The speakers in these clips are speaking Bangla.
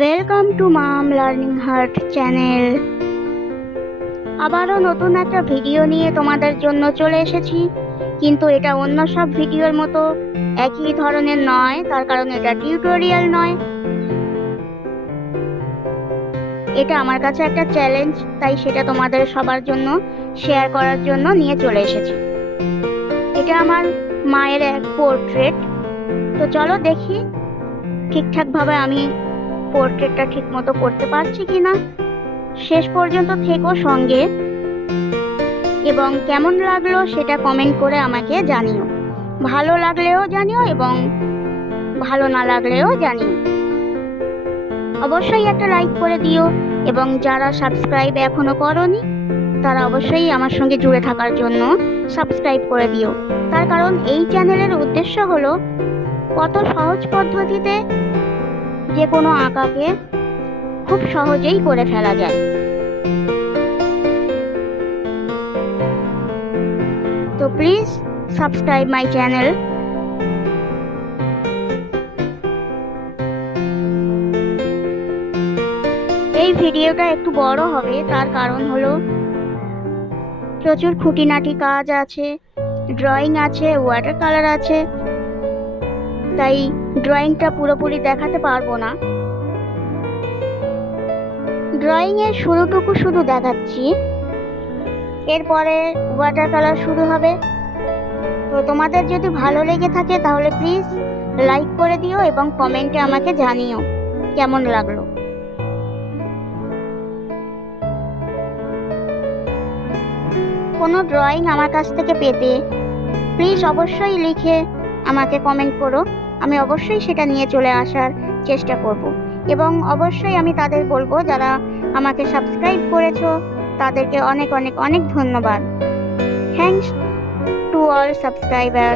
Welcome to mom learning heart channel. আবারও নতুন একটা ভিডিও নিয়ে তোমাদের জন্য চলে এসেছি, কিন্তু এটা অন্য সব ভিডিওর মতো একই ধরনের নয়, তার কারণ এটা টিউটোরিয়াল নয়, এটা আমার কাছে একটা চ্যালেঞ্জ, তাই সেটা তোমাদের সবার জন্য শেয়ার করার জন্য নিয়ে চলে এসেছি। এটা আমার মায়ের এক পোর্ট্রেট। তো চলো দেখি ঠিকঠাকভাবে আমি পোর্ট্রেটটা ঠিক মতো করতে পারছি কিনা। শেষ পর্যন্ত থেকো সঙ্গে, এবং কেমন লাগলো সেটা কমেন্ট করে আমাকে জানিও। ভালো লাগলেও জানিও এবং ভালো না লাগলেও জানিও। অবশ্যই একটা লাইক করে দিও, এবং যারা সাবস্ক্রাইব এখনো করোনি তারা অবশ্যই আমার সঙ্গে জুড়ে থাকার জন্য সাবস্ক্রাইব করে দিও। তার কারণ এই চ্যানেলের উদ্দেশ্য হলো কত সহজ পদ্ধতিতে যে কোনো আঁকাকে খুব সহজেই করে ফেলা যায়। তো প্লিজ সাবস্ক্রাইব মাই চ্যানেল। এই ভিডিওটা একটু বড় হবে, তার কারণ হলো প্রচুর খুঁটিনাটি কাজ আছে, ড্রয়িং আছে, ওয়াটার কালার আছে, তাই ড্রয়িংটা পুরোপুরি দেখাতে পারবো না। ড্রয়িং এর শুরুটুকু শুধু দেখাচ্ছি, এরপরে ওয়াটার কালার শুরু হবে। তো তোমাদের যদি ভালো লেগে থাকে তাহলে প্লিজ লাইক করে দিও এবং কমেন্টে আমাকে জানিও কেমন লাগলো। কোনো ড্রয়িং আমার কাছ থেকে পেতে প্লিজ অবশ্যই লিখে আমাকে কমেন্ট করো, আমি অবশ্যই সেটা নিয়ে চলে আসার চেষ্টা করব। এবং অবশ্যই আমি তাদের বলবো যারা আমাকে সাবস্ক্রাইব করেছো তাদেরকে অনেক অনেক অনেক ধন্যবাদ। Thanks to all subscriber.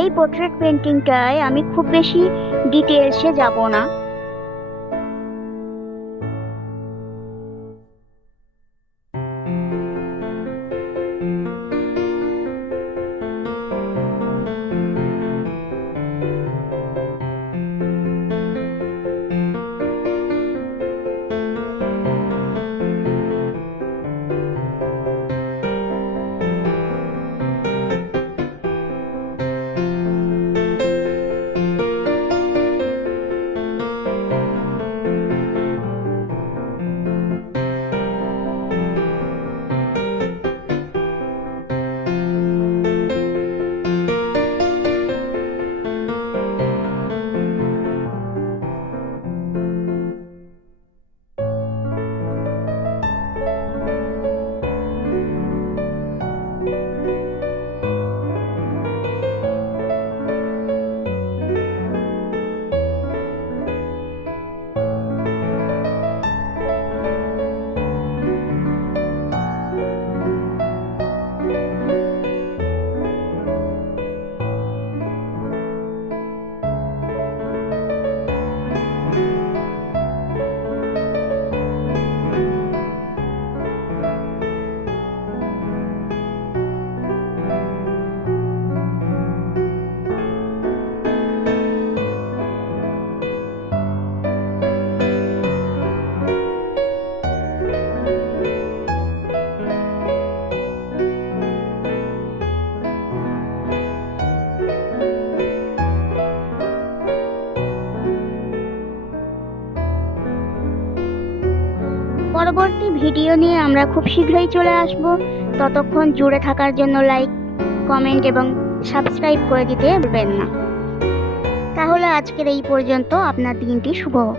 এই পোর্ট্রেট পেন্টিংটায় আমি খুব বেশি ডিটেলসে যাব না। ভিডিও নিয়ে আমরা খুব শীঘ্রই চলে আসব। ততক্ষণ জুড়ে থাকার জন্য লাইক, কমেন্ট এবং সাবস্ক্রাইব করে দিতে ভুলবেন না। তাহলে আজকের এই পর্যন্ত। আপনার দিনটি শুভ হোক।